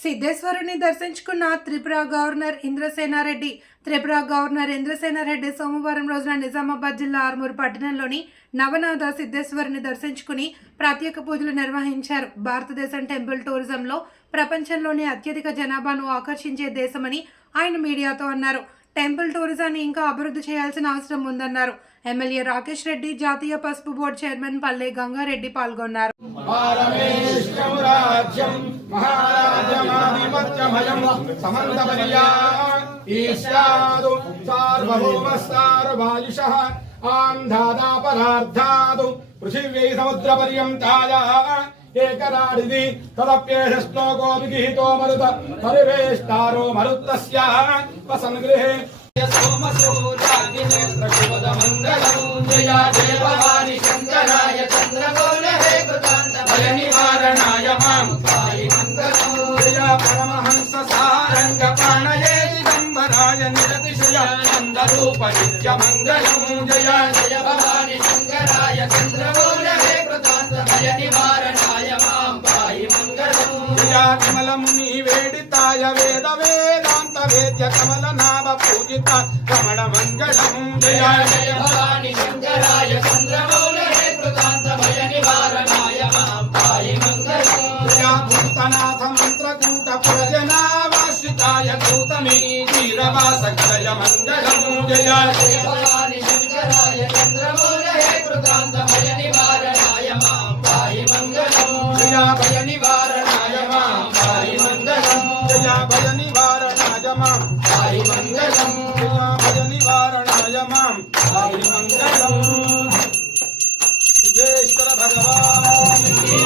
సిద్ధేశ్వరుని దర్శించుకున్న Tripura governor Indrasena Reddy. Tripura governor Indrasena Reddy సోమవారం రోజున నిజామాబాద్ జిల్లా ఆర్మూరు పట్టణంలోని నవనాథ సిద్ధేశ్వరుని దర్శించుకుని ప్రత్యేక పూజలు నిర్వహించారు. భారతదేశం టెంపుల్ టూరిజంలో ప్రపంచంలోని అత్యధిక జనాభాను ఆకర్షించే దేశమని ఆయన మీడియాతో అన్నారు. టెంపుల్ టూరిజాన్ని ఇంకా అభివృద్ధి చేయాల్సిన అవసరం ఉందన్నారు. ఎమ్మెల్యే రాకేష్ రెడ్డి, జాతీయ పసుపు బోర్డు చైర్మన్ పల్లె గంగారెడ్డి పాల్గొన్నారు. పృథివ్యై సముద్ర పర్యంతాయ ఏకరాడిది తదప్యేష శ్లోకో విహితో మరుత పరివేష్టారో మరుత్తస్య వసంగృహే మంగళం జయ దేవవాణి శంకరాయ చంద్రగౌళ హే కృతాంత భయ నివారణాయ మాం పాయి మంగళం జయ పరమహంస సారంగ ప్రాణయే దిగంబరాయ నిరతిశయానంద రూప నిత్య మంగళం జయ జయ భవాని శంకరాయ చంద్రగౌళ హే కృతాంత భయ నివారణాయ మాం పాయి మంగళం జయ కమల ముని వేడితాయ వేద వేదాంత వేద్య కమల నామ పూజిత రమణ మంగళం జయ జయ భవాని శంకరాయ చంద్రగౌళ హే కృతాంత భయ నివారణాయ మాం పాయి మంగళం జయ భూతనాథ మంత్రకూట పురజనావాసితాయ గౌతమి వీరవాస కలయ మంగళం జయ జయ భవాని శంకరాయ చంద్రగౌళ హే కృతాంత భయ నివారణాయ మాం పాయి మంగళం జయ భయ నివారణాయ మాం పాయి మంగళం జయ భయ నివారణాయ మాం పాయి మంగళం జయ భయ నివారణాయ మాం పాయి మంగళం సిద్ధేశ్వర భగవాన్ కీ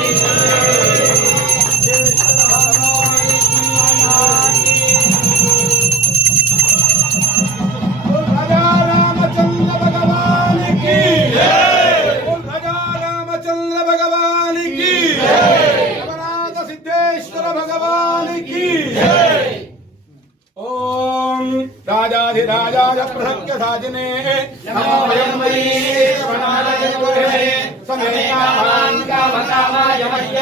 సిద్ధేశ్వర భగవాన్ కీ రాజా రామచంద్ర భగవాన్ కీ రాజా రామచంద్ర భగవాన్ కీ నవనాథ సిద్ధేశ్వర భగవాన్ కీ ఓం రాజాధిరాజాయ ప్రసక్య సాజినే నమో వయం వై శ్రవణాయ గురవే సమేతావాన్ కామకామాయ మహ్య